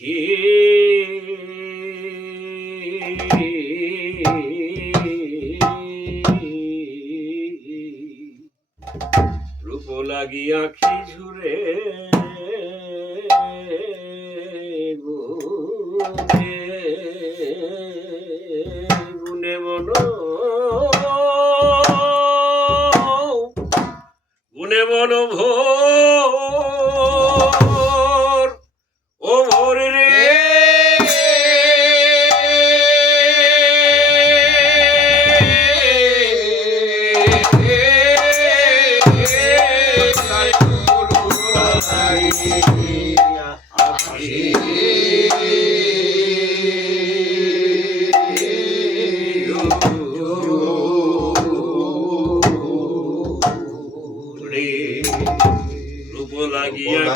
আখি রূপ লাগি আখি ঝুরে গুনে মন গুনে মন ভোর ও ভোর রে রূপ লাগিয়া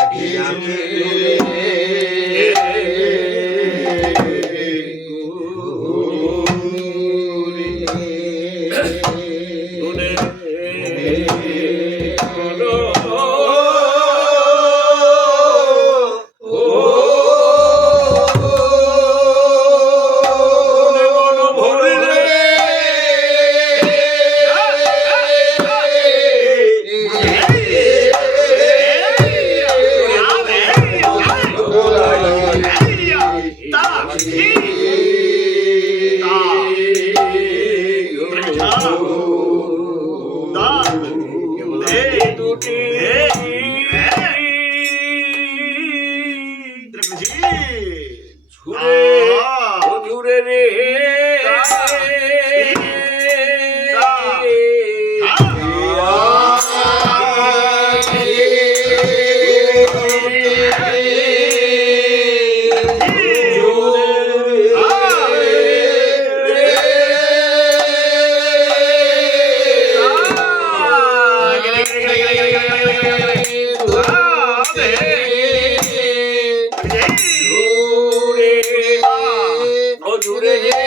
ঝুরে রে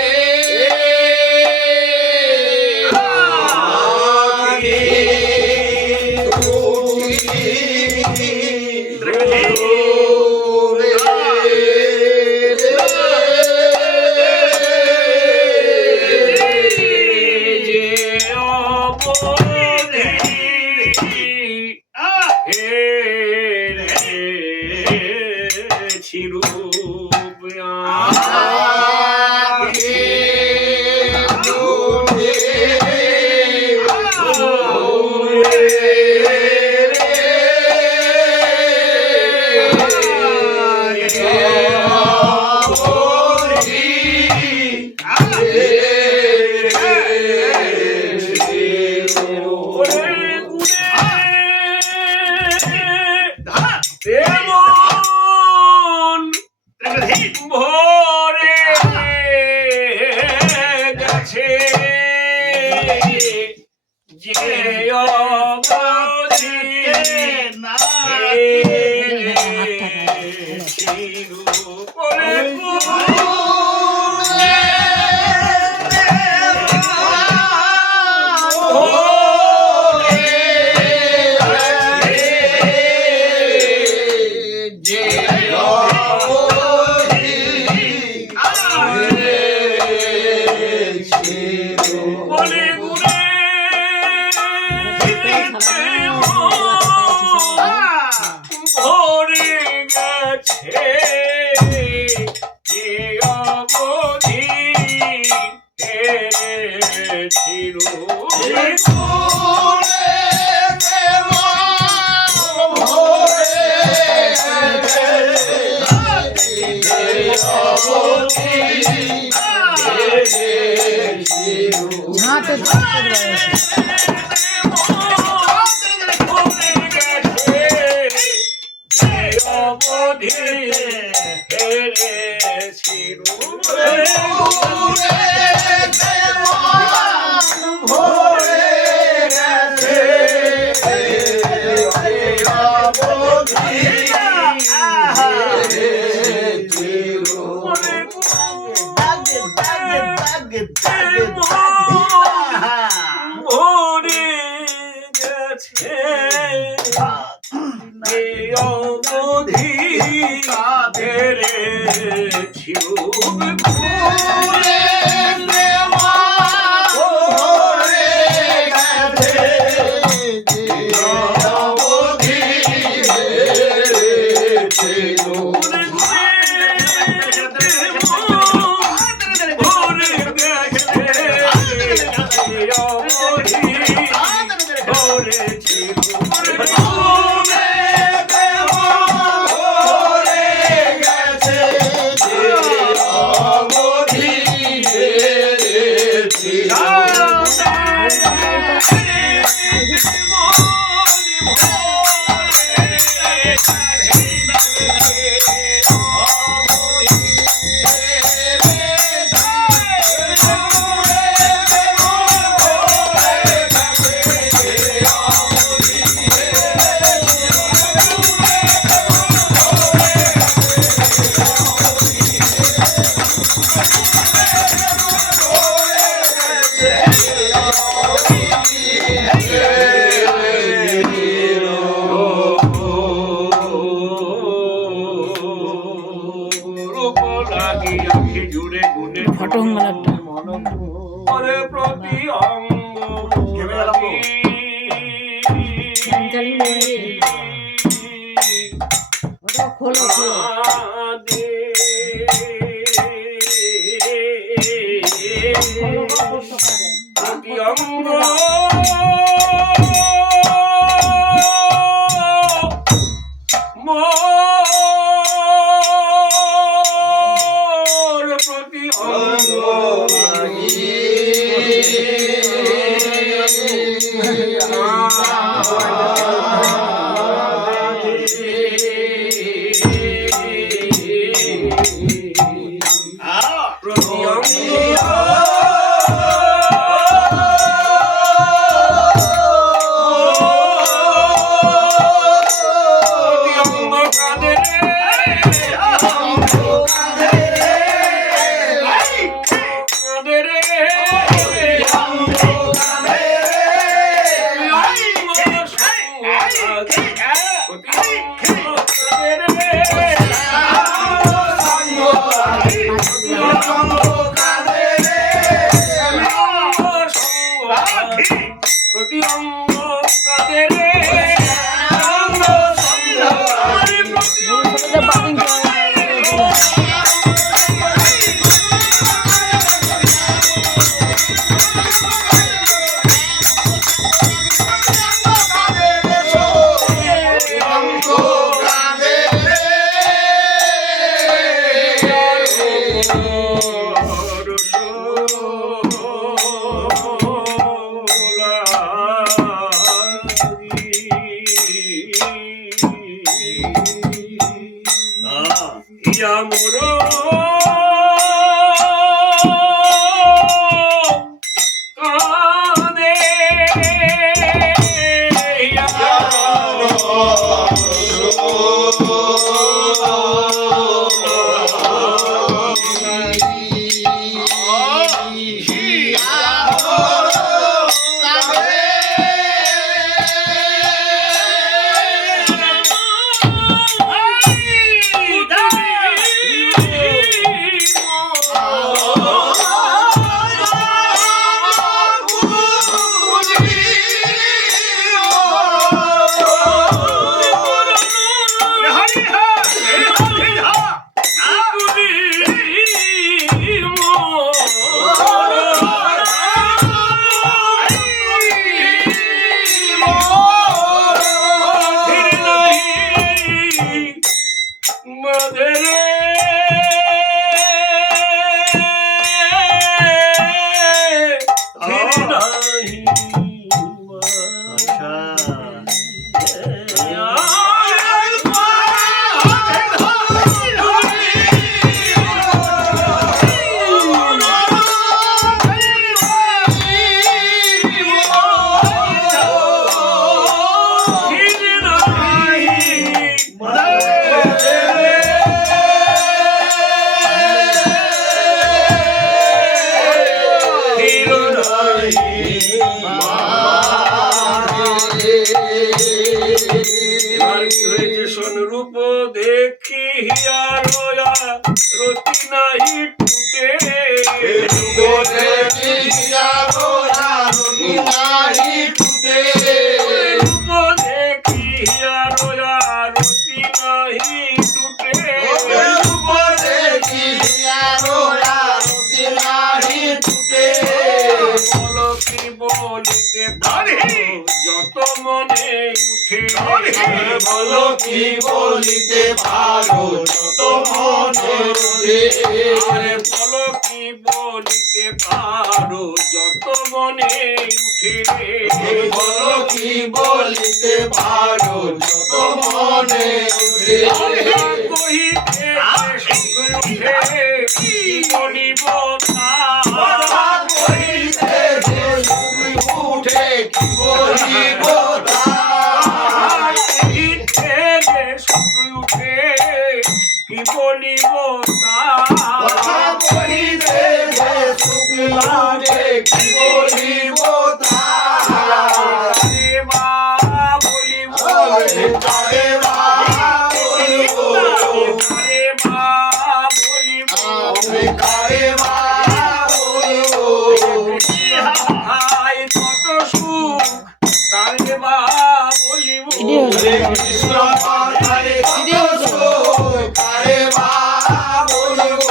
ভোরে গেছে যে অবধি পরে ভরে গেছে যে অবধি ছিল ভরে গেছে অবধি কাদের ছিলুম ওরে দেওয়া ওরে গেছে অবধি ফটোঙ্গলাটা ওরে প্রতি অঙ্গ ওটা খোলো খোলো প্রতি অঙ্গ মোর প্রতি অঙ্গ প্রতি অঙ্গ কাদের প্রতি অঙ্গ কাদের মোর কানে হয়েছে সোনরূপ দেখিয়া রয়া রতি নাহি টুটে রূপ দেখিয়া রোয়া রতি নাহি টুটে রূপ দেখিয়া রয়া রতি নাহি টুটে রূপ দেখিয়া রোয়া রতি নাহি টুটে বলো কি বলিতে পারো যত মনে উঠে বলো কি বলিতে পারো যত মনে ওঠে আরে বলো কি বলিতে পারো যত মনে উঠে বলো কি বলিতে পারো যত মনে ওঠে কহিতে সুখ উঠে কি বলিব তা কহিতে যে সুখ উঠে কি বলিব তা কহিতে যে সুখ উঠে কি বলিব তা কথা কহিতে যে সুখ উঠে কি বলিব তা রে মা বলিব তারে বা বলিব রে মা বলিব তারে বা বলিব হাই কত সুখ কারে বা বলিব হরে কৃষ্ণ কথায় কত সুখ কারে বা বলিব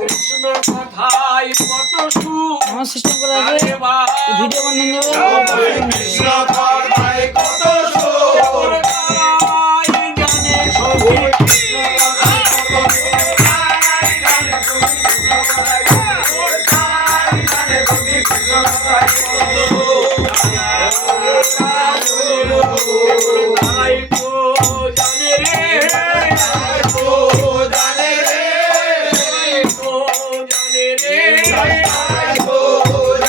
কৃষ্ণ কথায় কত সুখ আমার সিস্টেম করা আছে কারে বা ভিডিও বানিয়ে নেবে হরে কৃষ্ণ কথায় কত সুখ তারাই জানে সখী কৃষ্ণ কথায় কত সুখ। তারাই জানে সখী কৃষ্ণ কথায় কত সুখ। তারাই জানে সখী কৃষ্ণ কথায় কত সুখ। তারাই তো জানে রে তাই তো জানে রে তারাই তো জানে রে তাই তো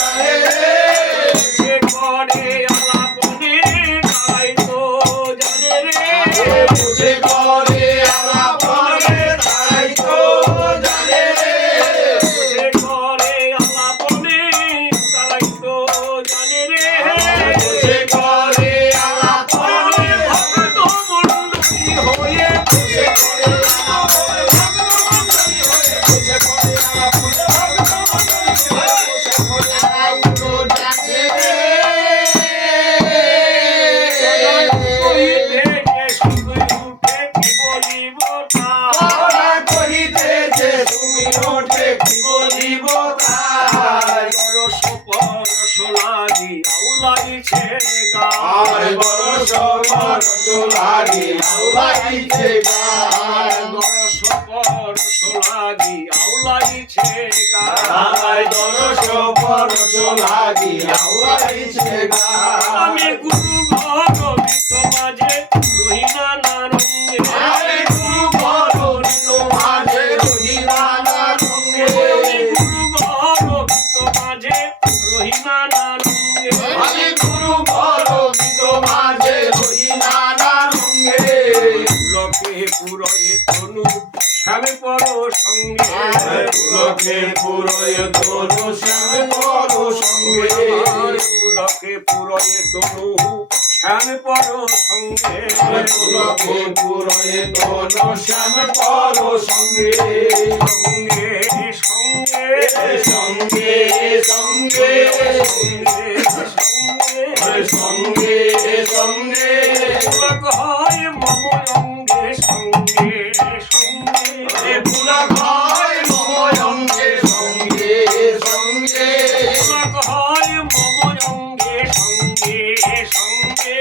জানে রে সে করে আলাপনে তারাই তো জানে রে সে করে আলাপনে তাই তো জানে রে সে করে আলাপনে তারাই তো জানে রে সে করে আলাপনে ভক্ত মণ্ডলী হয়ে সে করে আলাপনে ভগবান সে করে আলাপনে ভগবান তাই তো জানে রে কহিতে যে সুখ উঠে কি বলিব তা কথা কহিতে যে তুমি ওঠে কি বলিব তাই পরশ পরশ লাগি আউলাইছে আর গান বরস বরস লাগি আউলাইছে গান বরস পরশ লাগি আউলাইছে তাই গান বরস বরস লাগি আউলাইছে গান আমি গুরু ঘর বিত মাঝে রহিনা না রঙ্গে আরে গুরু বরণ তোমারে রহিলা না রঙ্গে আমি গুরু ঘর বিত মাঝে রহিনা না রঙ্গে আমি গুরু বরণ তোমারে রহিলা না রঙ্গে লোকে পুরয়ে তনু শ্যামে পর সঙ্গে পুলকে পুরয় তনু শ্যাম পর সঙ্গে লোকে পুরয়ে তনু শ্যামে পর সঙ্গে পুলকে পুরয় তনু শ্যাম পর সঙ্গে সঙ্গে সঙ্গে সঙ্গে সঙ্গে সঙ্গে সঙ্গে পুলক হয় মম অঙ্গে সঙ্গে সঙ্গে পুলক হয় মম অঙ্গে সঙ্গে সঙ্গে পুলক হয় মম অঙ্গে সঙ্গে সঙ্গে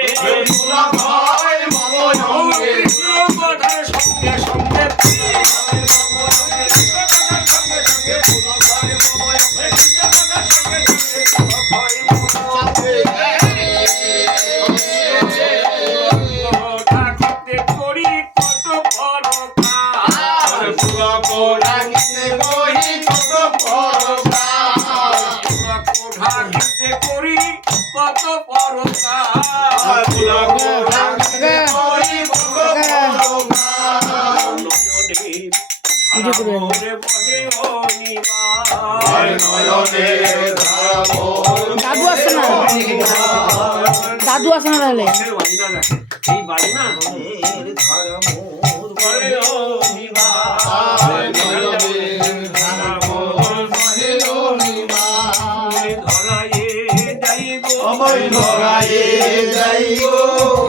পুলক হয় মম অঙ্গে কৃষ্ণ কথার সঙ্গে সঙ্গে কথা করতে করি কত বড় কাজ পুলক রাখিতে কহি কত বড় কাজ কোঠা খেতে করি কত বড় কাজ পুলক রাখিতে কহি কত বড় কাজ নয়নের ভিডিও করে ধারে বহে অনিবার নয়নে ধারা দাদু আসছে না দাদু আছে না তাহলে বাঁশের বাজনা দেখে এই বাজনা করে ও ধরায়ে যাইব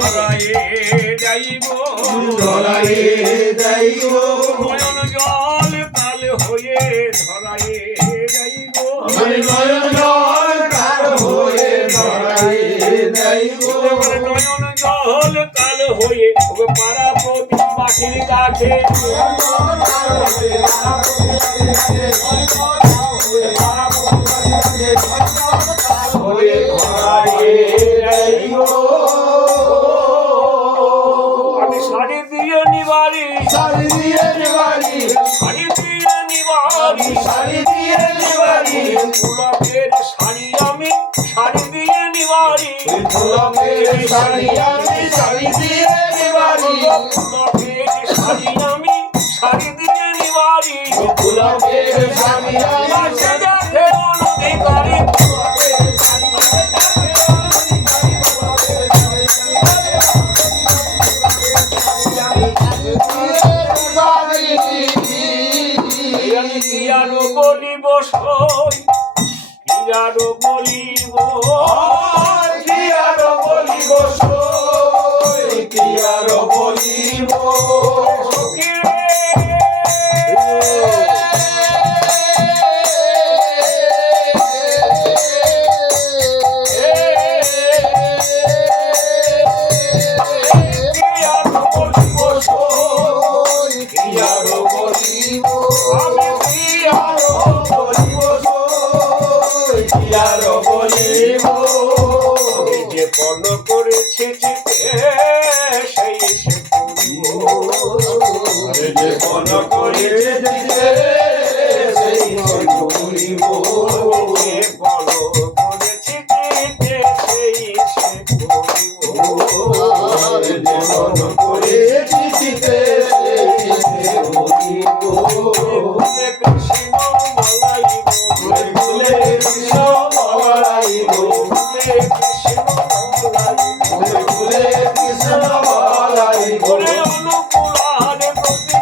ধরায়ে যাইব ধরায়ে যাইব নয়ন জল কাল হয়ে ধরায়ে যাইব নয়ন জল কার হয়ে ধরায়ে যাইব নয়ন জল কাল হয়ে ওকে পাড়া প্রতি বাঁশির কাছে হয়ে ধরায়ে যাইব আমি শাড়ি দিয়ে নিবারি শাড়ি দিয়ে নিবারি শাড়ি দিয়ে নিবারি শাড়ি দিয়ে নিবারি পুলকের শাড়ি আমি শাড়ি দিয়ে নিবারি ফুলকের শাড়ি আমি শাড়ি দিয়ে নিবারি পুলকের শাড়ি আমি শাড়ি দিয়ে নিবারি ফুলকের শাড়ি আমি কাছে দেখে অনধিকারী আমি কি আরো বলিব সই কি আরো বলিব কি আর বলিব সই কি আর বলিব সখী কি আরো বলিব সই কি আর বলিব আমি কি আরো বলিব সই কি আর বলিব যে পণ করেছে চিতে সেই সে করিব আরে যে মন করে দিতে সেই করিব যে পণ করেছে চিতে সেই সে করিব আরে যে মন করে দিতে সেই করিব ফুলে কৃষ্ণ বলাইব ফুলে কৃষ্ণ বলাইব ফুলে কৃষ্ণ বলাইব ফুলে কৃষ্ণ বলাইব ফুলে অনুকূলারে প্রতি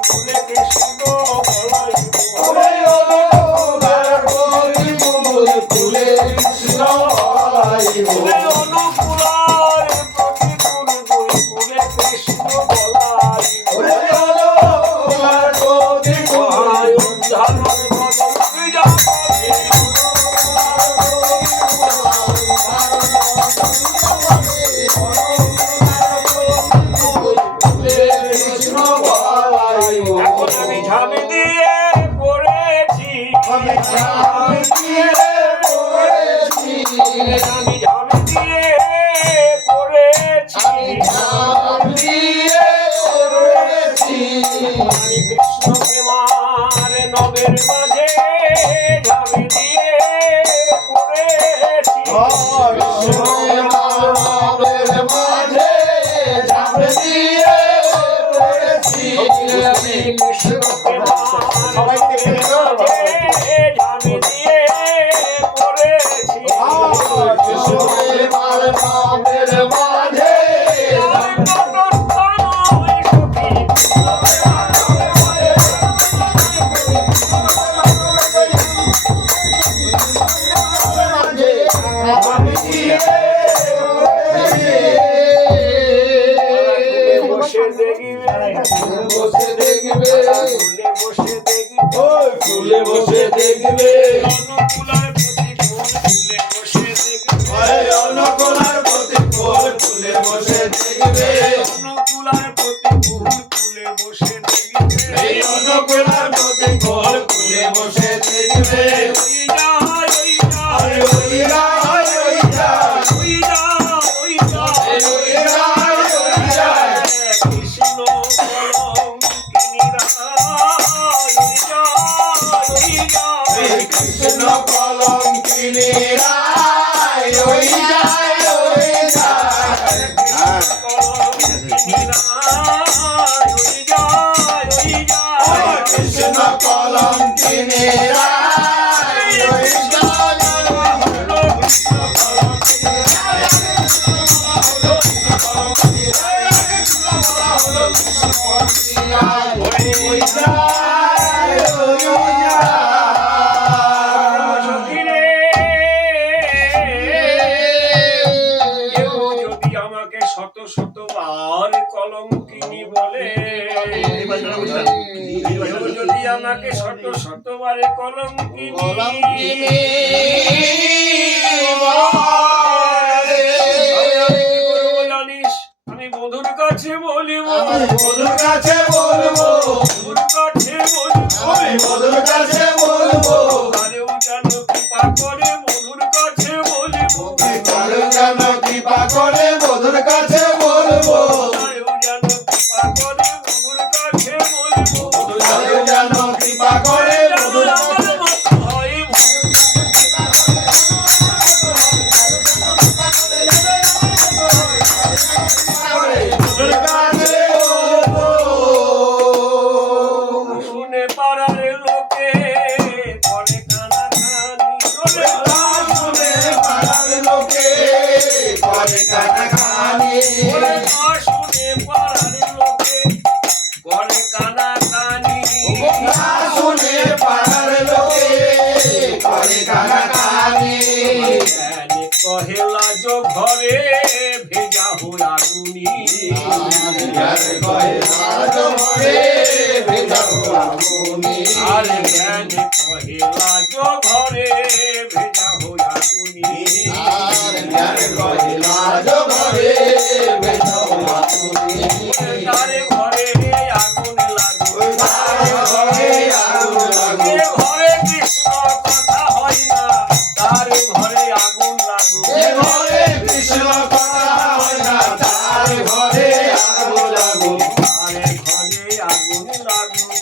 ফুলে কৃষ্ণ বলাইব ফুলে অনুকূলার প্রতি ফুলে কৃষ্ণ বলাইব ফুলে অনুকূলারে প্রতি ফুলে কৃষ্ণ বলাইব ফুলে অনুকূলার প্রতি আয় উদ্ধারণ বদল বিজয় কৃষ্ণ বলাইব এখন আমি ঝাঁপি দিয়ে পড়েছি আমি ঝাঁপ দিয়ে পড়েছি আমি ঝাঁপি দিয়ে পড়েছি ঝাঁপ দিয়ে পড়েছি আমি কৃষ্ণ প্রেমার নবের মাঝে ঝাঁপি দিয়ে পড়েছি কৃষ্ণের মাঝে ঝাঁপ দিয়ে পড়েছি আমি কৃষ্ণ প্রেমার নবের মাঝে ঝাঁপি দিয়ে পড়েছি কৃষ্ণের নামের মাঝে ঝাঁপ দিয়ে বসে দেখবে বসে দেখবে বসে দেখবে ওই ফুলে বসে দেখবে অনুকূলার প্রতিকূল ফুলে বসে দেখবে ওই অনুকূলার প্রতিকূল ফুলে বসে দেখবে অনুকূলার প্রতিকূল ফুলে বসে দেখবে এই অনুকূলার প্রতিকূল ফুলে বসে দেখবে ওই যা ওই যা আরে ওই রায় ওই রায় ওই যা ওই যা ওই রায় ওই রায় কৃষ্ণ কলঙ্কিনীরা ওই যা ওই যা এই কৃষ্ণ কলঙ্কিনী রায় ওই যায় ওই যায় কলঙ্কিনীরা ওই যা ওই যা ওই কৃষ্ণ কলঙ্কিনী রায় ওই যায় কৃষ্ণ কলঙ্কিনীরা শত শতবার কলঙ্কিনী বলে, যদি আমাকে শত শতবার কলঙ্কিনী জানিস, আমি বধুর কাছে বলিব, বধুর কাছে বলবো, বধুর কাছে বলিব, বধুর কাছে বলবো, তারেও যেন কৃপা করে বধুর কাছে বলিব, যেন কৃপা করে বধুর কাছে বলবো, তারেও যেন কৃপা করে বধুর কাছে বলিব, যেন কৃপা করে বধুর আমার মত হয় বধুর কাছে বলবো। শুনে পাড়ার লোকে করে কানাকানি, শুনে শুনে পাড়ার লোকে করে কানাকানি, ওরে না শুনে পাড়ার লোকে করে কানাকানি, না শুনে পাড়ার লোকে করে কানাকানি, জ্ঞানে কহে লাজ ঘরে ভেজা হয়ে আগুনি, আর জ্ঞানে কহে লাজ ঘরে ভেজা হয়ে আগুনি, তারে ঘরে আগুন লাগুন, যে ঘরে কৃষ্ণ কথা হয় না তার ঘরে আগুন লাগুন,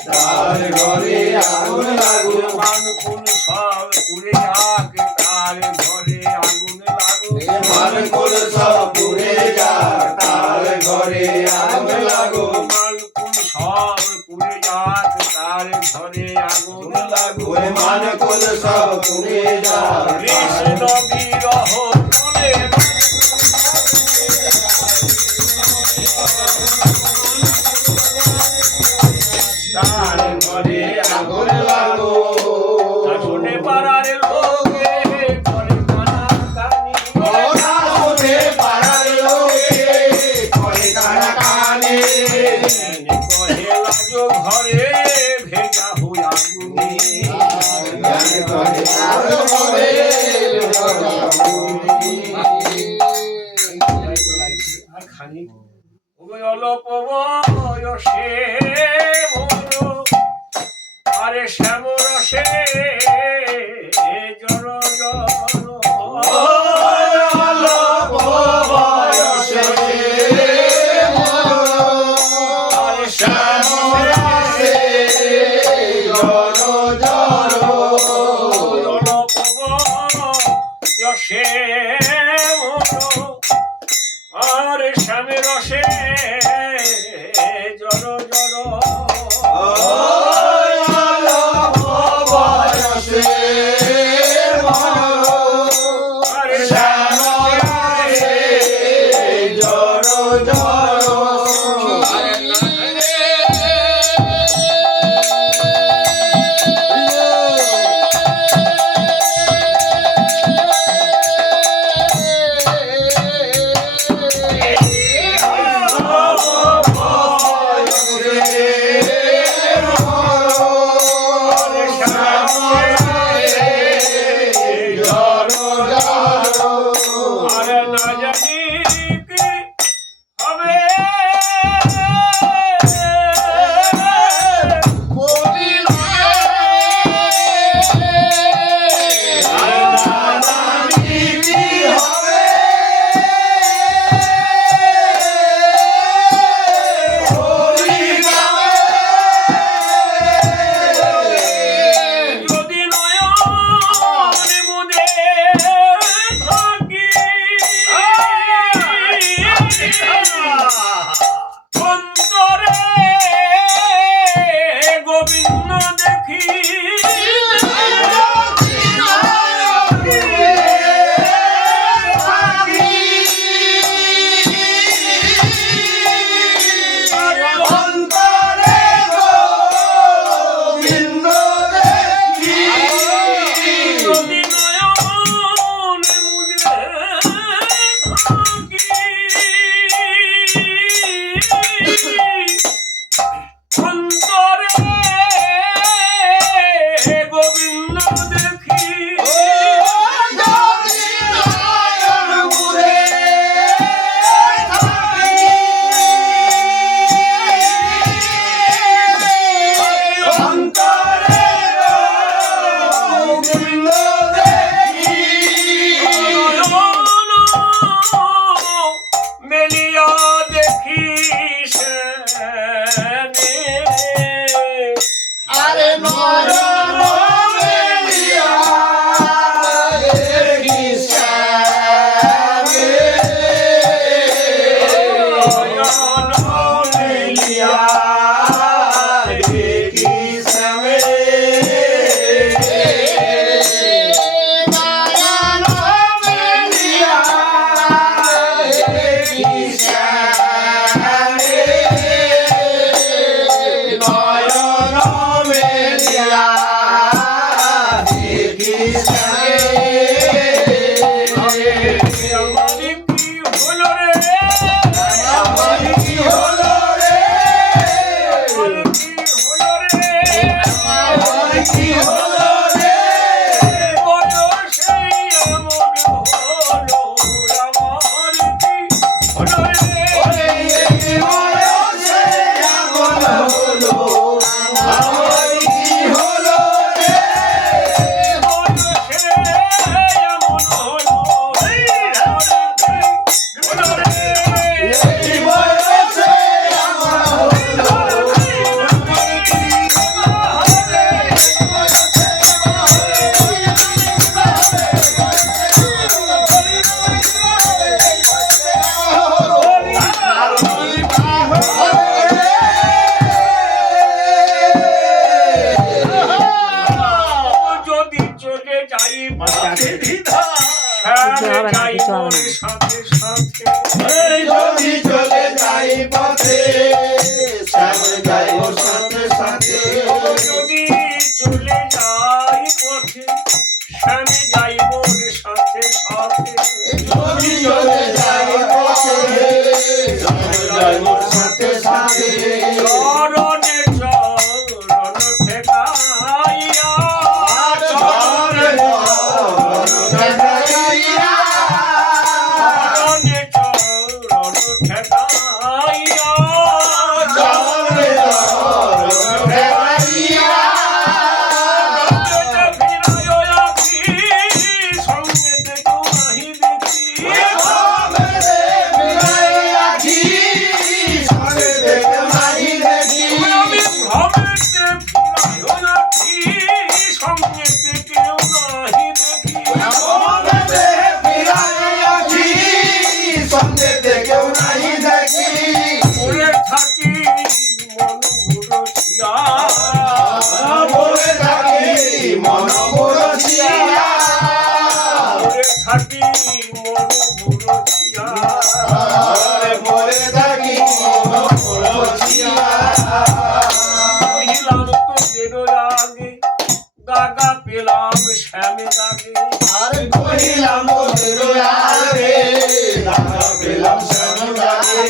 তার ঘরে আগুন লাগুন, মানকুল সব পুড়ে যাক তার ঘরে আগুন লাগুন, মানকুল সব পুড়ে যাক তার ঘরে আগুন লাগুন, কৃষ্ণ বিরহ বলে তার ঘরে আগুন লাগুন, শুনে পাড়ার লোকে করে কানাকানি, জ্ঞানে কহে লাজ ঘরে ভেজা হয়ে আগুনি, আর খানিক অল্প বয়সে মনো, আরে শ্যাম রসে জর জর, আরে শ্যাম রসে অল্প বয়সে মনো, আরে শ্যাম রসে জর জর, আরে শ্যাম রসে আরে না জানি কি হবে, যদি নয়ন মুদে থাকি অন্তরে গোবিন্দ দেখি, দাগে আর কহিলাম তোদের আগে দাগা পেলাম শ্যাম দাগে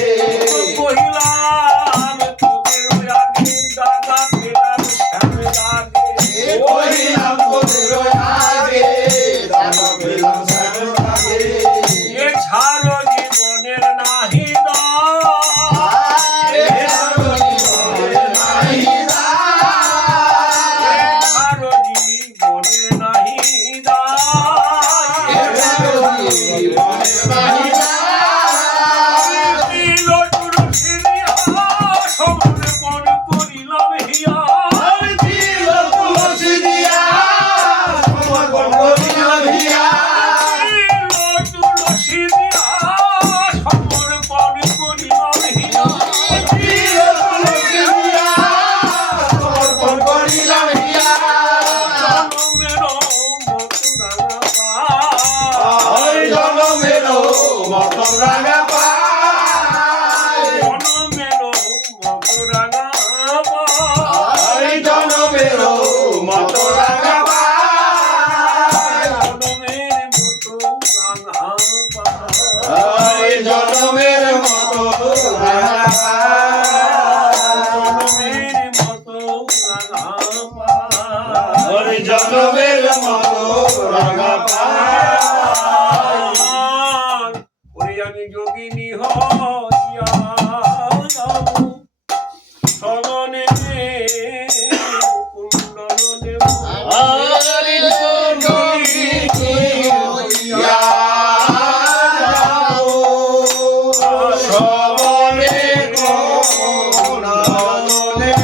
কহিলাম তোদের আগে দাগা পেলাম শ্যাম দাগে কহিলাম তোদের আগে দাগা পেলাম শ্যাম দাগে এছাড়ো জীবনের নাহি আরে জীবনের নাহি এছাড়ো জীবনের নাহি জীবনের নাহি তুলসী দিয়া সমর্পণ করিলাম হিয়া দিল তুলসী দিয়া সমর্পণ করিলাম হিয়া তুলসী দিয়া সমর্পণ করিলাম হিয়া দিল তুলসী দিয়া সমর্পণ করিলাম হিয়া জনমের মত রাঙা জনমের মত রাঙা পায় জনমের মত রাঙা জনমের মত রাঙা পায় জনমের মত রাঙা জনমের মত রাঙা পায় জনমের মত রাঙা ওরে আমি যোগিনী হইয়া যাব শ্রবণে কুণ্ডল দেব আরে যোগিনী হইয়া যাও শ্রবণে কুণ্ডল দেব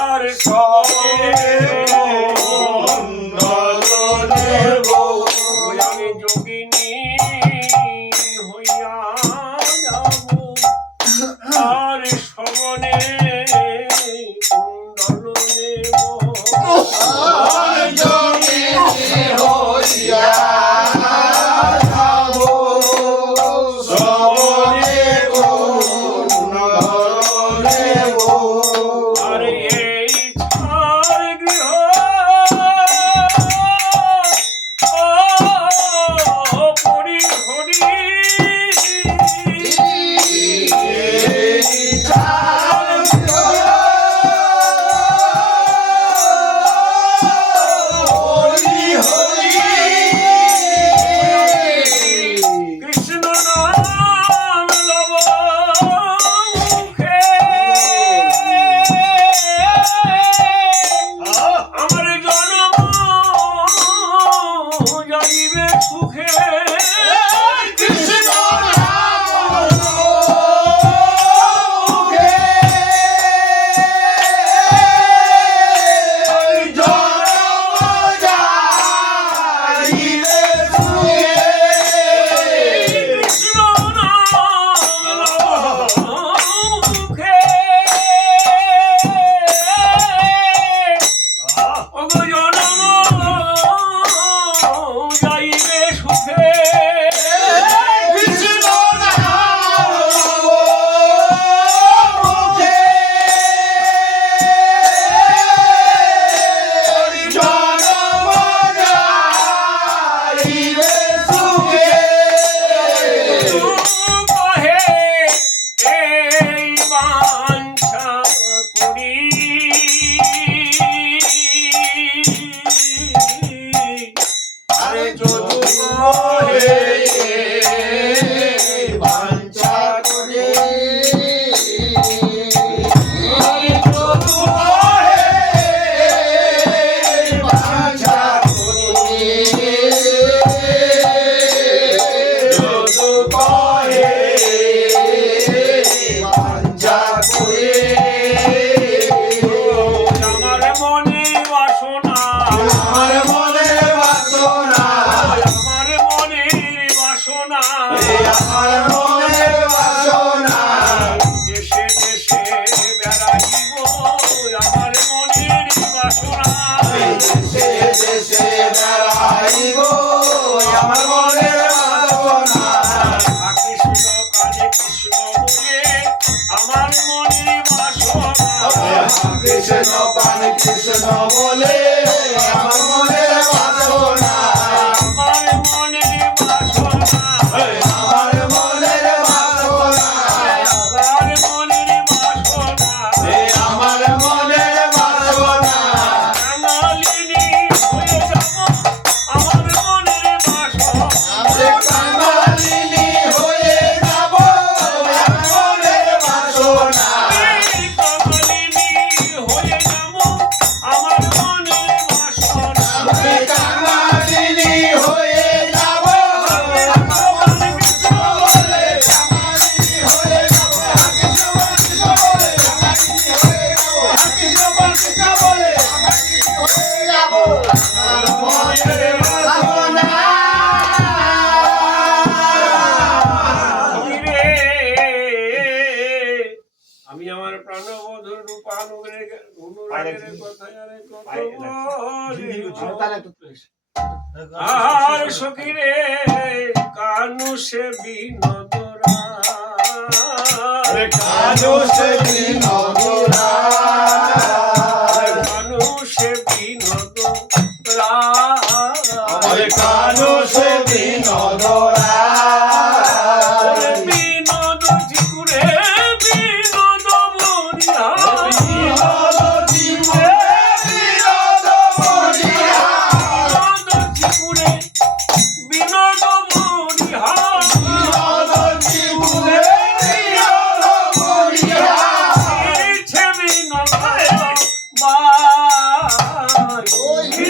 আর শ্রবণে কুণ্ডল দেব ওরে আমি যোগিনী হইয়া যাব আর শ্রবণে কুণ্ডল দেব আর যোগিনী হইয়া যাব শ্রবণে কুণ্ডল দেব আরে এই ছাড় গৃহ পরি হরি কৃষ্ণ নাম লব মুখে কৃষ্ণ পান কৃষ্ণ বলে আমার মনের বাসনা আমার মনের বাসনা আমার মনের বাসনা আমার মনের বাসনা আমার মনের বাসনা কাঙালিনী হয়ে যাব আমার মনের বাসনা কাঙালিনী হয়ে যাব আমার মনের বাসনা কাঙালিনী হয়ে যাব আমার মনের বাসনা কাঙালিনী হয়ে যাব কৃষ্ণ বলে কাঙালিনী হয়ে যাব কৃষ্ণ বলে কাঙালিনী হয়ে যাব কৃষ্ণ বলে কাঙালিনী হয়ে যাব আমার মনের বাসনা রে, আমি আমার প্রাণবধূর রূপানুরাগের কথা জানে কত বলে। আর সখী রে কানু সে বিনোদরা কানো সে বিনোদরা কানু সে বিনোদরা আমার কানো সে বিনোদরা বিনোদ চিকুরে বিনোদ মরিয়া বিনোদ জীবে বিনোদ মরিয়া বিনোদ চিকুরে বিনোদ মরিয়া বিনোদ জীবে বিনোদ মরিয়া ইচ্ছে বিনোদ বাই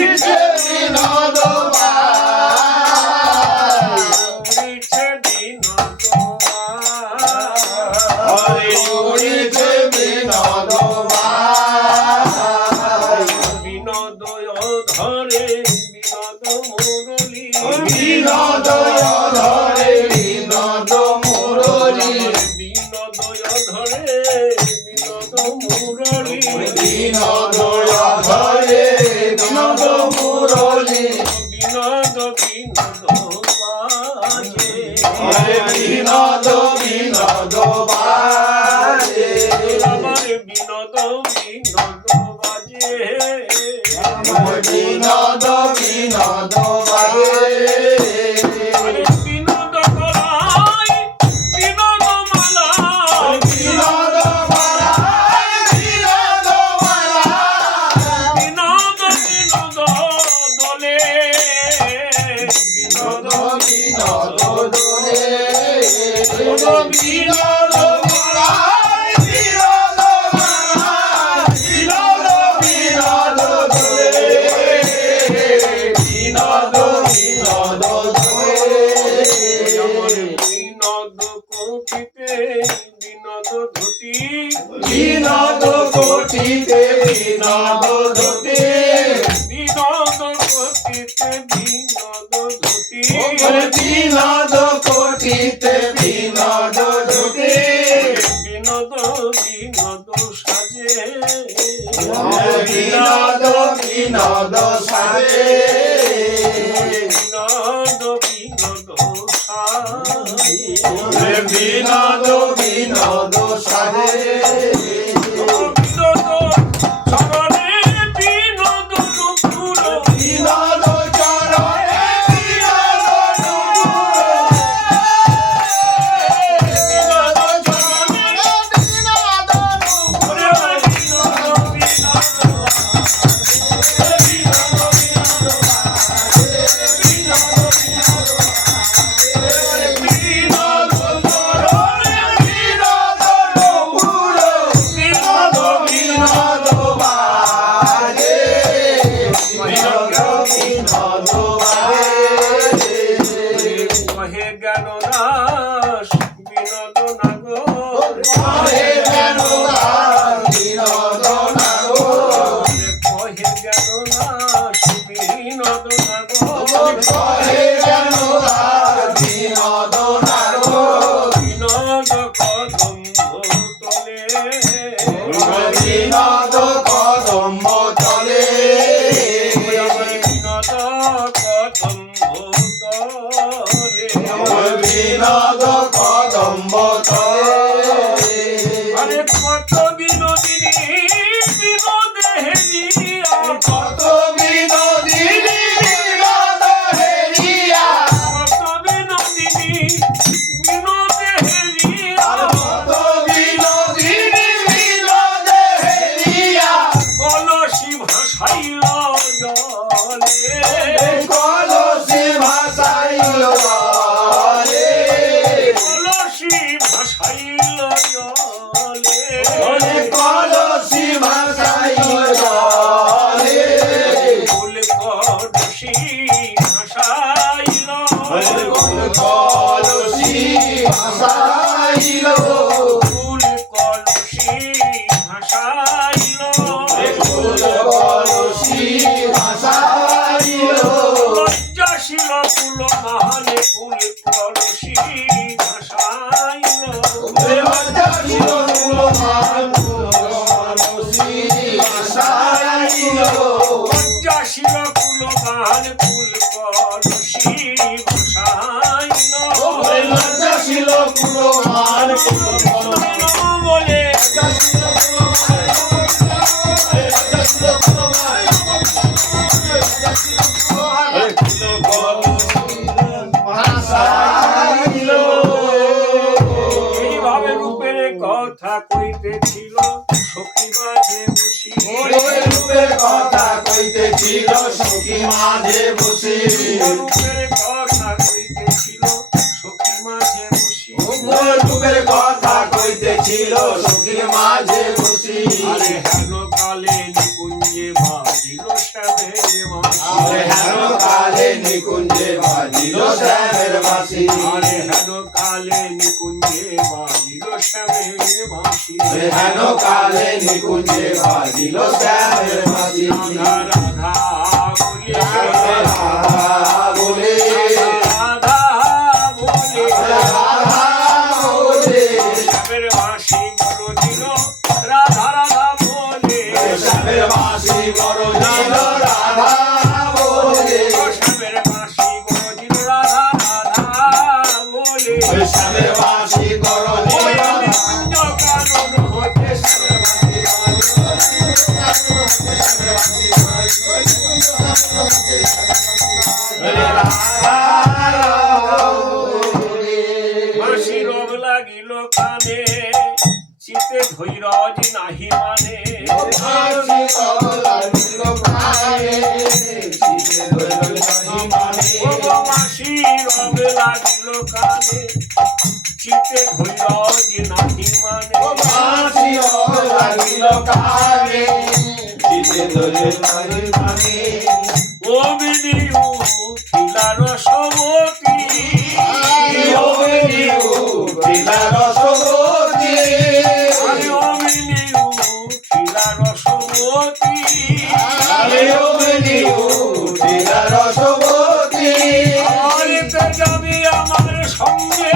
ইচ্ছে বিনোদ ইচ্ছে বিনোদ হরে উড়িছে বিনোদ বিনোদ ধরে বিনোদ মুরলী বিনোদ ধরে বিনোদ মুরলী বিনোদ ধরে বিনোদ মুরলী বিনোদ ধরে বিনোদ মুরলী বিনোদ বিনোদ বাজে হরে বিনোদ বিনোদ বাজে আমার বিনোদ বিনোদ বাজে বিনোদ বিনোদ বাজে আরে বিনোদ করাই বিনোদ মালা বিনোদ মালায় বিনোদ মালায় বিনোদ বিনোদ দলে বিনোদ বিনোদ দোলে বিনোদ মালায় বিনোদ মালায় বিনোদ বিনোদ দোলে বিনোদ বিনোদ দোলে আমার বিনোদ কোটিতে বিনোদ ধুতি বিনোদ কোটিতে বিনোদ ধুতি বিনোদ কোটিতে বিনোদ ধুতি বিনোদ কোটিতে বিনোদ ধুতি বিনোদ বিনোদ সাজে বিনোদ বিনোদ সাজে বিনোদ বিনোদ সাজে বিনোদ বিনোদ সাজে বিনোদ চরণে বিনোদ নুপুর বিনোদ চরণে বিনোদ বিনোদ চরণে বিনোদ বিনোদ চরণে বিনোদ ভাসাইল ফুল কলসি ভাসাইল লজ্জাশীল কুল মহানে ফুল কলসি ভাসাইল লজ্জাশীল কুলমান কলসি ভাসাইল লজ্জাশীল কুল মহান ফুল কলসি ভাসাইল লজ্জাশীল কুলমান কলসি নমো বলে এইভাবে রূপের কথা কইতেছিল সখী মাঝে বসি রূপের কথা কইতেছিল সখী মাঝে বসে রূপের কথা কইতেছিল সখী মাঝে বসি রূপের কথা কইতেছিল সখী মাঝে বসে আরে হেন কালে নিকুঞ্জে বাজিল শ্যামের মাসি আরে হেন কালে নিকুঞ্জে বাজিল শ্যামের বাঁশি আরে হেন কালে নিকুঞ্জে বাজিল শ্যামের মাসি আরে হেন কালে নিকুঞ্জে বাজিল শ্যামের বাঁশি রাধা রাধা বলে রাধা বলে রাধা বলে রাধা বলে শ্যামের মাসি বলো দিল রাধা রাধা বলে শ্যামের বাঁশি বড় দিল রাধা বলে শ্যামের মাসি বলো দিল রাধা রাধা বলে শ্যামের বাঁশি বড় দিল নিকুঞ্জ কানন হতে শ্যামের মাসি রোগ লাগিল কানে চিতে ধৈরজ নাহি মানে ও গো মাসি রোগ লাগিল কানে চিতে ধৈরজ নাহি মানে ও বিদিউ খিলার সবতী আরে ও বিদিউ খিলার সবতী আরে তে যাবি আমার সঙ্গে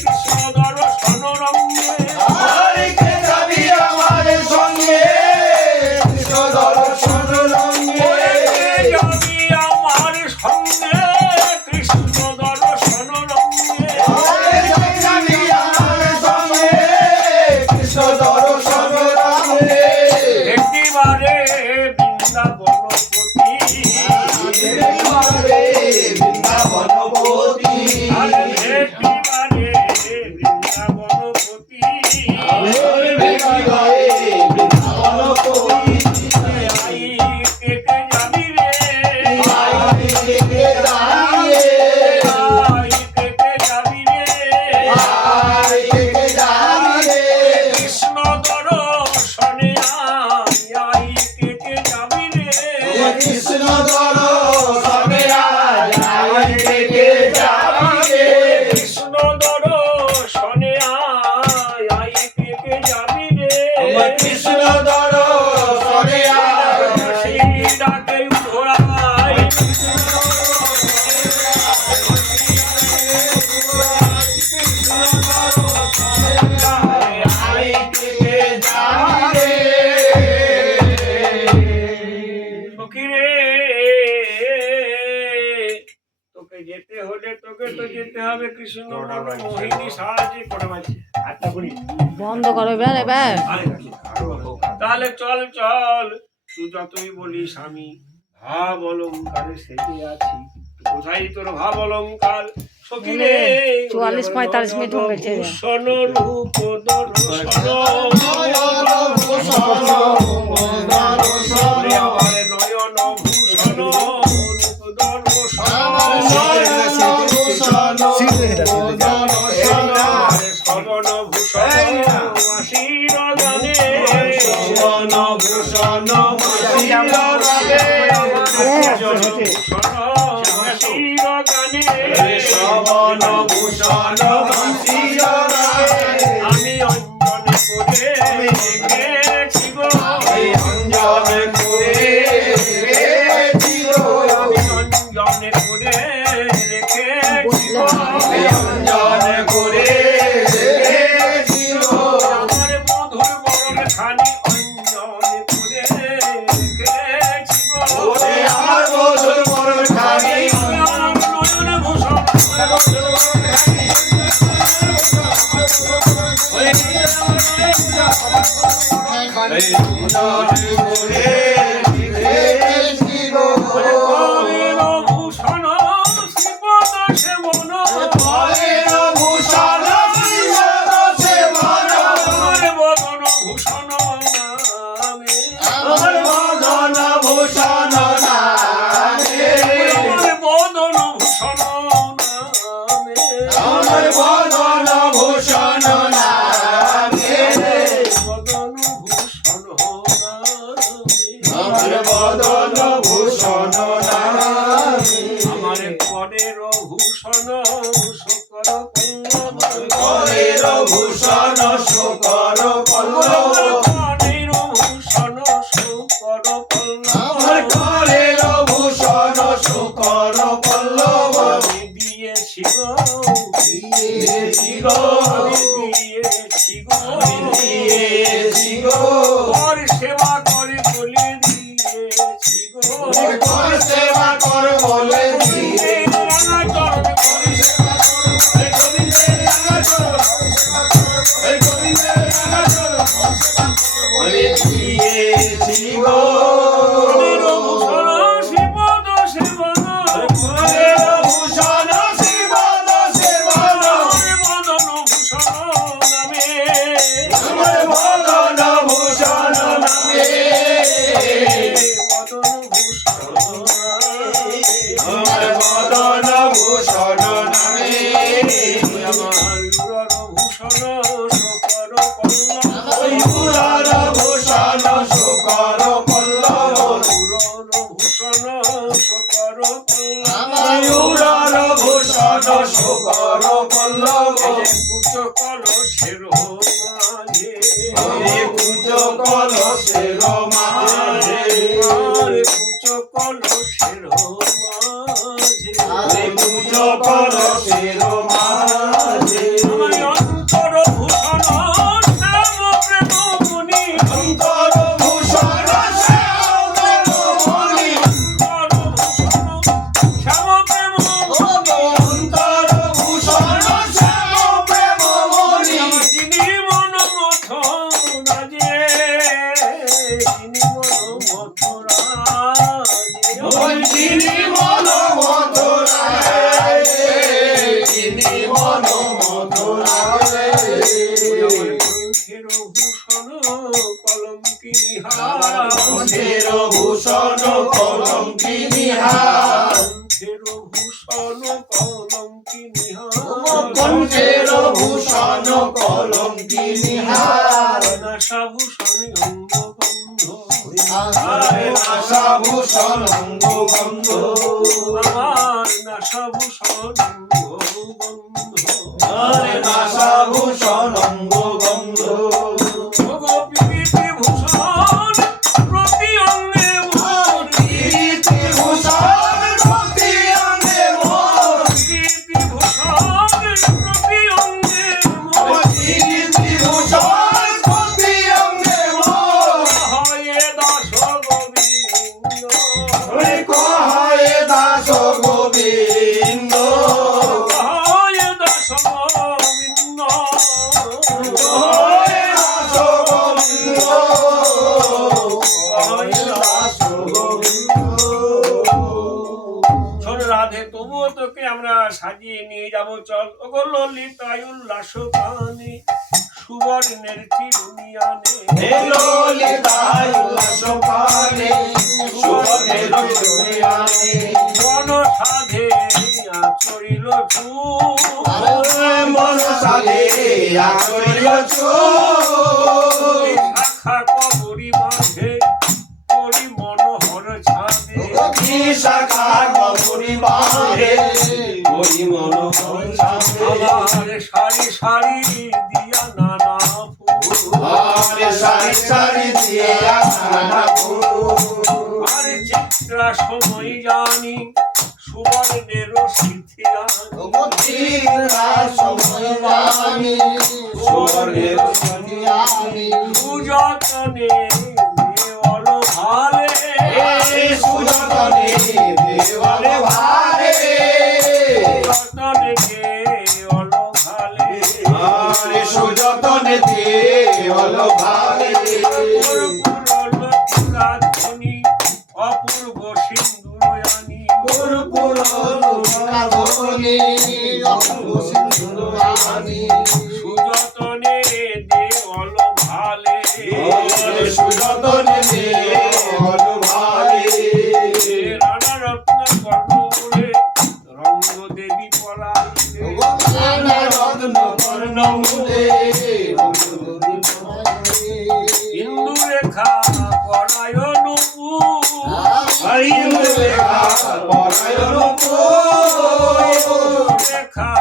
কৃষ্ণ দর্শন রঙ্গে যাবি আমার সঙ্গে কৃষ্ণ দর্শন রঙ্গে একটিবারে বৃন্দাবনপতি আরে একটিবারে বৃন্দাবনপতি আই কেটে যাবি রে আই কেটে যাবি রে কৃষ্ণ দর্শনে আই কেটে যাবি রে কৃষ্ণ দর্শনে আয় থেকে যাবি কৃষ্ণ দর্শনে আই কেটে যাবি রে কৃষ্ণ দর্শনে সেই ডাকে উঠোরাই আয় থেকে যাবি সখী রে তোকে যেতে হলে তোকে তো যেতে হবে কৃষ্ণ মোহিনী সাহায্যে করে মাঝে বন্ধ করো এবার এবার তাহলে চল চল তুই যতই বলিস আমি ভাব অলঙ্কারে সেজে আছি কোথায় তোর ভাব অলঙ্কার সখী রে 44-45 মিনিট হয়ে গেছে। ভূষণ রূপ দর্শন নয়ন ভূষণ রূপ দর্শন শ্রবণ ভূষণ আশীর গানে ভূষণ আশীর গানে শ্রবণ ভূষণ আমি অঞ্জন করে গেছি গো কলের ভূষণ শ্রীপদ সেবন আমার বদন ভূষণ নামে আমার বদন ভূষণ নামে বদন ভূষণ আমার করের ভূষণ শকর পল্লব করের ভূষণ শকর পল্লব আমি দিয়েছি গো ওর সেবা করে বলে দিয়েছি গো রাঙা চরণ করে কলের ভূষণ শ্রীপদ সেবন আমার বদন ভূষণ নামে বদন ভূষণ আমার উরর ভূষণ শকর পল্লব উরর ভূষণ শকর পল্লব কুচ কলসের মাঝে কুচ কলসের মাঝে আমার অন্তর ভূষণ শ্যাম প্রেম মুনি অন্তর ভূষণ শ্যাম প্রেম মুনি যিনি মন মথুরা যে যিনি মন মথুরা কণ্ঠের ভূষণ কলঙ্কিনী হার কণ্ঠের ভূষণ কলঙ্কিনী হার নাসাভূষণ অঙ্গবন্ধ নাসাভূষণ অঙ্গবন্ধ আমার নাসাভূষণ অঙ্গবন্ধ নাসাভূষণ অঙ্গবন্ধ প্রীতি ভূষণ প্রতি অঙ্গে মোর কীর্তি ভূষণ প্রতি অঙ্গে মোর প্রীতি ভূষণ প্রতি অঙ্গে মোর কীর্তি ভূষণ প্রতি অঙ্গে মোর হয়ে দাস গোবিন্দ কহে দাস গোবিন্দ হয়ে দাস গোবিন্দ কহে দাস গোবিন্দ কহে দাস গোবিন্দ শোন রাধে, তবুও তোকে আমরা সাজিয়ে নিয়ে যাব, চল ওগো ললিতায় উল্লাস গানে সুবর্ণের চিরুনিয়ানে ললিতায় উল্লাস গানে সুবর্ণের চিরুনিয়ানে মন সাধে আচরিল চুপ মন সাধে আচরিল চুপ শাখা কবরী মাঝে করি মনোহর ছাদে শাখা কবরী বাঁধে করি মনোহর ছাদে আমার সারি সারি দিয়া নানা ফুল আরে সারি সারি দিয়ে নানা ফুল আর চিত্রা সময় জানি সুবর্ণের সিথিয়া সময় আমি সুবর্ণের আমি সুযতনে দেওয়াল ভালে সুযতনে দেওয়ালে ভালে যতনে লুকাধ্বনি অপূর্ব সিন্দুরয়ানি সুযতনে দেওয়াল ভালে রানা রত্ন কর্ণমূলে রঙ্গ দেবী পরাইলে ইন্দু রেখা পরায়ণ রেখা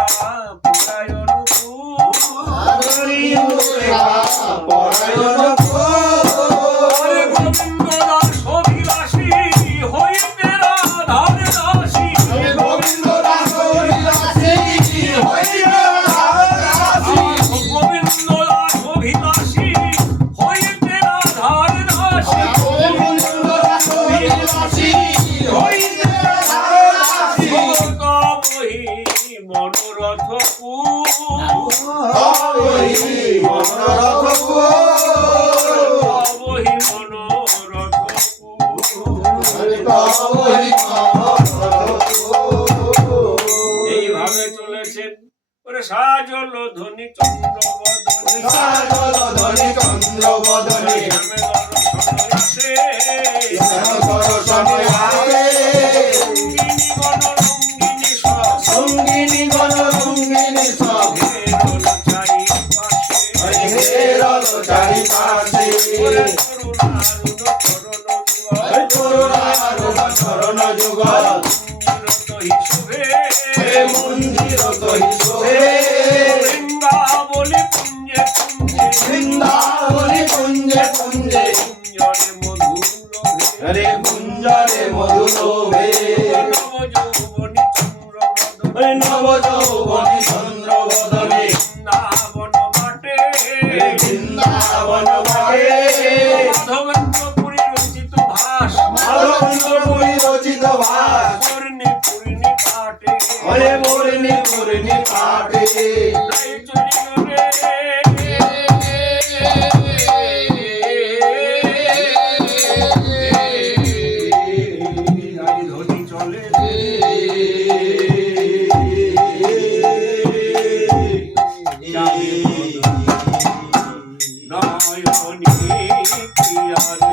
পরায়ণ গোবিন্দ দাস অভিলাষী হইতে রাধার দাসী গোবিন্দ দাস অভিলাষী হইতে রাধার দাসী তবহি মনোরথ তবহি মনোরথ এইভাবে চলেছেন ওরে সাজল ধ্বনি চন্দ্রবদনী নামে দর্শনে আসে সঙ্গিনী গণরঙ্গিনী সব ঘেরল চারিপাশে ওরে করুণারুণ চরণ যুগল মন্দির তহি শোভে বৃন্দাবলী পুঞ্জে পুঞ্জে কুঞ্জরে মধুলোভে নব যৌবনী চন্দ্রবদনে বৃন্দাবন বাটে মাধবেন্দ্রপুরী রচিত ভাস পূর্ণি পাটে ধ্বনি চলে নয়নী প্রিয়ারে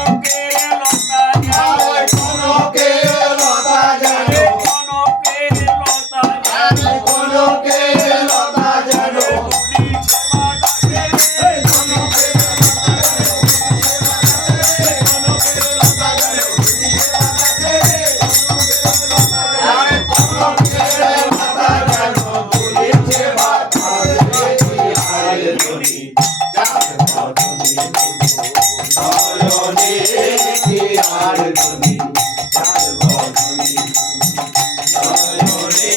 Thank you. আর ধনি চার বদনি নয়নে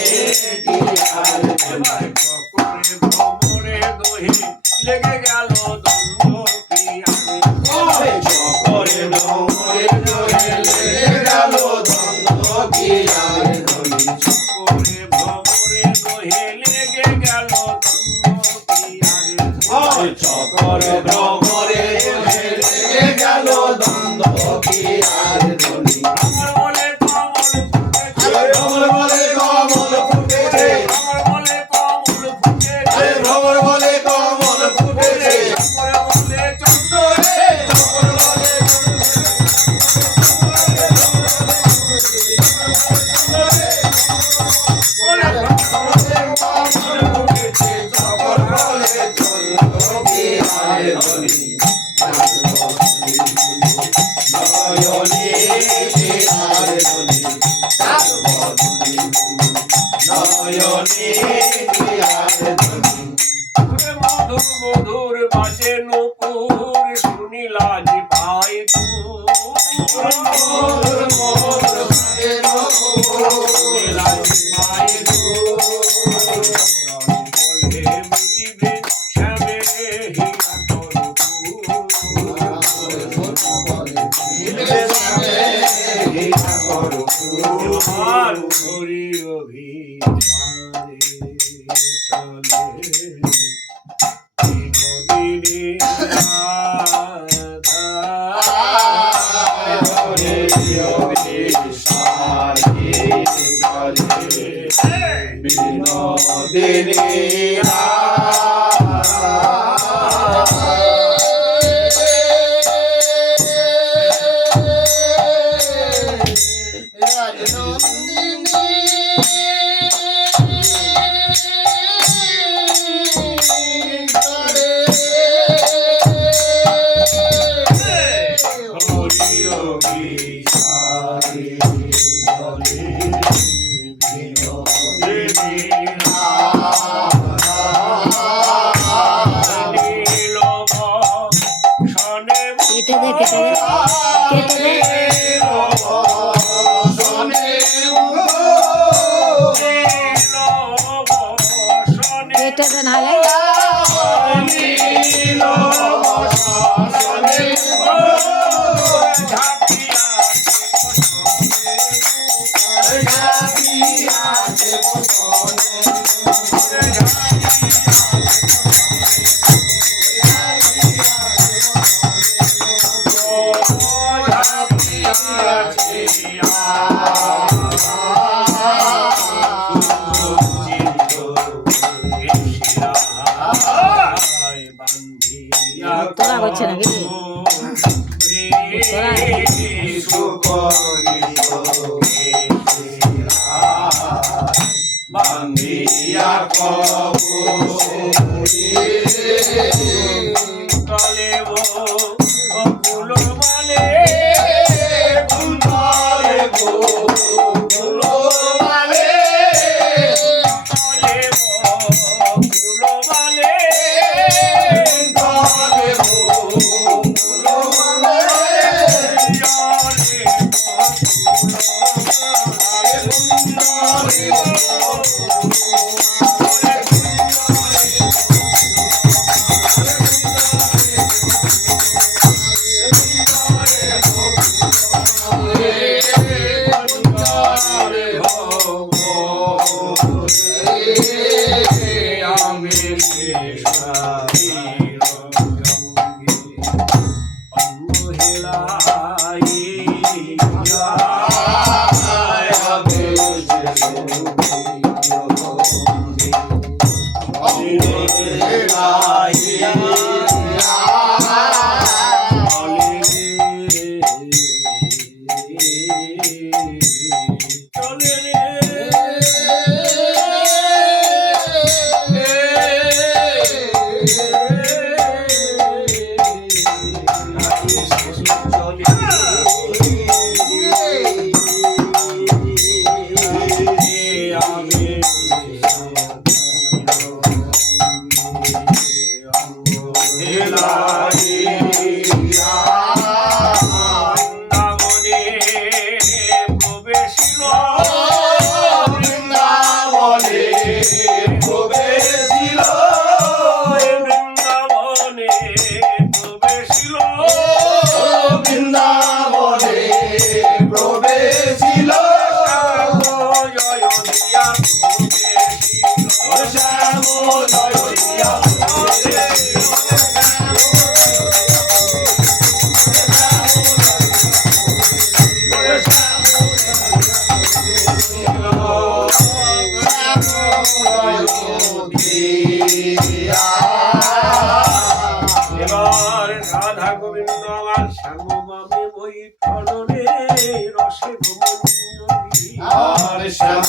কি আর ধনি চকরে ভ্রমরে দোহে লেগে গেল দ্বন্দ্ব ক্রিয়ারে চকরে ভ্রমরে দোহে লেগে গেল দ্বন্দ্ব কি আর ধনি চকরে ভ্রমরে দোহে লেগে গেল দ্বন্দ্ব ক্রিয়ারে চকরে ভ্রমরে দোহে লেগে গেল দ্বন্দ্ব কি আর ধনি আমার বলে কমল ফুটেছে ভ্রমর বলে কমল ফুটেছে আমার বলে কমল ফুটেছে ভ্রমর বলে কমল ফুটেছে চকরে বলে চন্দ্র রে ভ্রমর বলে বলে কমল ফুটেছে চকর বলে চন্দ্র কি আর ধনি নয়নে কি আর ধনি নয়নে কি আর ধনি মধুর মধুর বাজে নুপুর শুনিলা যে পাই মোর মোর ভাগে শুনিলা যে পাই বলে মিলিবে শ্যামে হিয়া করু আর হরি অভিমানে চলে বিনোদিনী রাধা হরি অভিমানে চলে বিনোদিনী নীলভ সনে কেটে দে কেটে দে কেটে দে নাহলে তোরা করছে নাকি বান্ধিয়া কলেব ফুল মালে কলেব ফুল মালে মহিলা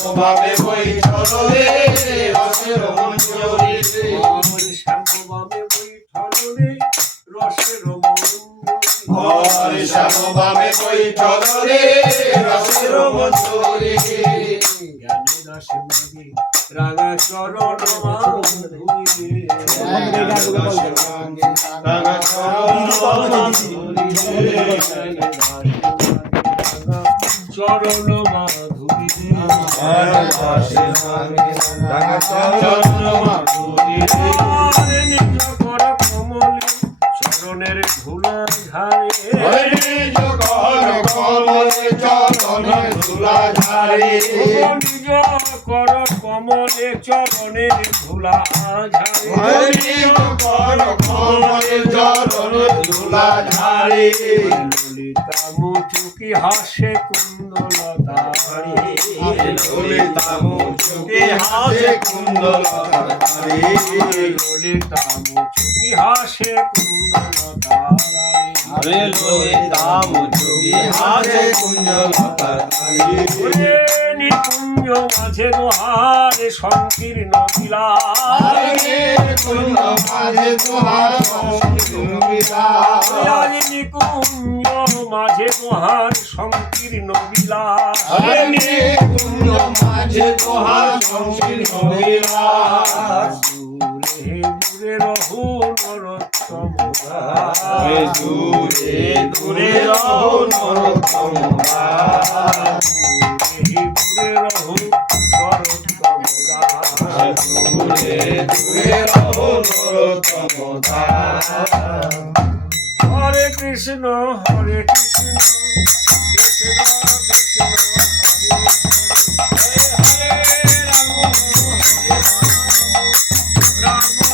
শ্যামভাবে বৈঠল রে রসের মঞ্জরি ওই শ্যামভাবে বৈঠল রে রসের মঞ্জরি হরে শ্যামভাবে বৈঠল রে রসের মঞ্জরি জ্ঞানী রসে মাগে রাঙা চরণ মাধুরী রাঙা চরণ মাধুরী নিজ কর কমলে চরণের ধুলা ঝাড়ে নিজ কর কমলে চরণের ধুলা ঝাড়ে ললিতা মুচুকি হাসে কুন্দলতারি ললিতা মুচুকি হাসে কুন্দলতারি ললিতা মুচুকি হাসে কুন্দলতারি আরে ললিতা মুচুকি হাসে কুন্দলতারি ওরে নিকুঞ্জ মাঝে দোহারে সংকীর্ণ বিলাস কুঞ্জ মাঝে তোহার বিলাস আরে নিকুঞ্জ মাঝে দোহার সংকীর্ণ বিলাস কুঞ্জ মাঝে তোহার সংকীর্ণ বিলাস দূরে দূরে রহু নরোত্তম দূরে দূরে রহো নরোত্তম দাস দূরে দূরে রহু নরোত্তম দাস দূরে দূরে রহো নরোত্তম দাস হরে কৃষ্ণ হরে কৃষ্ণ কৃষ্ণ কৃষ্ণ হরে হরে হরে রাম হরে রাম রাম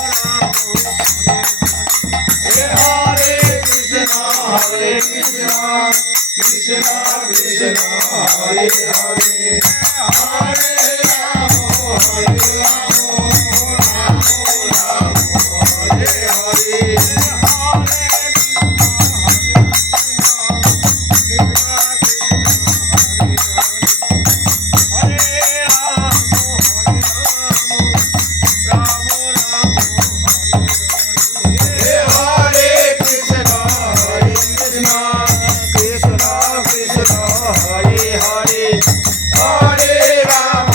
হরে হরে কৃষ্ণ হরে কৃষ্ণ কৃষ্ণ কৃষ্ণ হরে হরে হরে রাম হরে রাম রাম রাম হরে হরে হরে কৃষ্ণ হরে কৃষ্ণ কৃষ্ণ কৃষ্ণ হরে হরে হরে রাম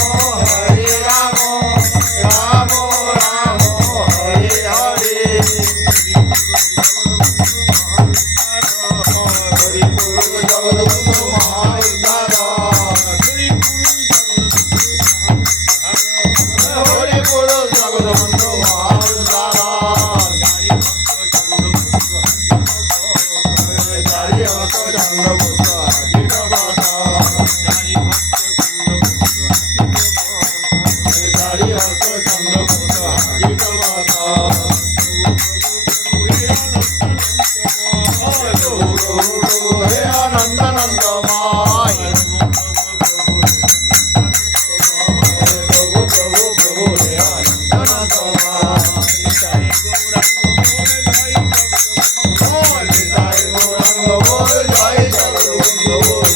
রাম রাম হরে হরে হরি গুরু জগদ্গুরু মহাউদ্ধার হরি গুরু জগদ্বন্ধু মহাউদ্ধার হরি হত চন্দ্রগুপ্ত হাজিরবাদ হরি হত চন্দ্রগুপ্ত হাজিরবাদ হে আনন্দ আনন্দময় প্রভু প্রভু প্রভু হে আনন্দ আনন্দময় নিতাই গৌরাঙ্গ বল জয় জগদ্বন্ধু বল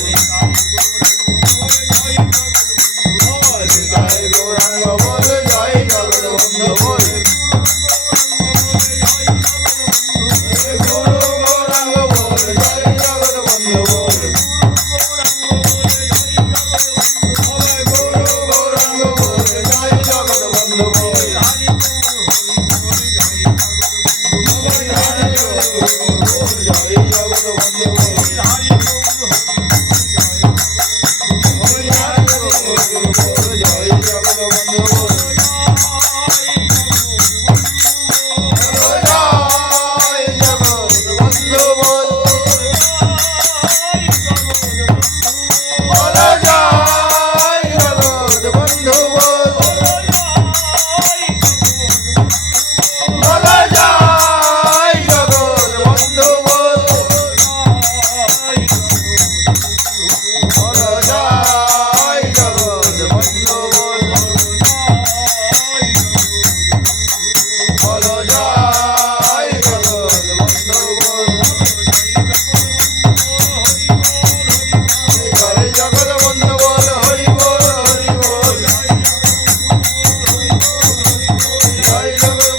নিতাই গৌরাঙ্গ বল জয় জগদ্বন্ধু বল গুরু গৌরাঙ্গ বল জয় জগদ্বন্ধু বল গুরু গৌরাঙ্গ বল জয় জগদ্বন্ধু বল জয় জগদ্বন্ধু বল হইল গো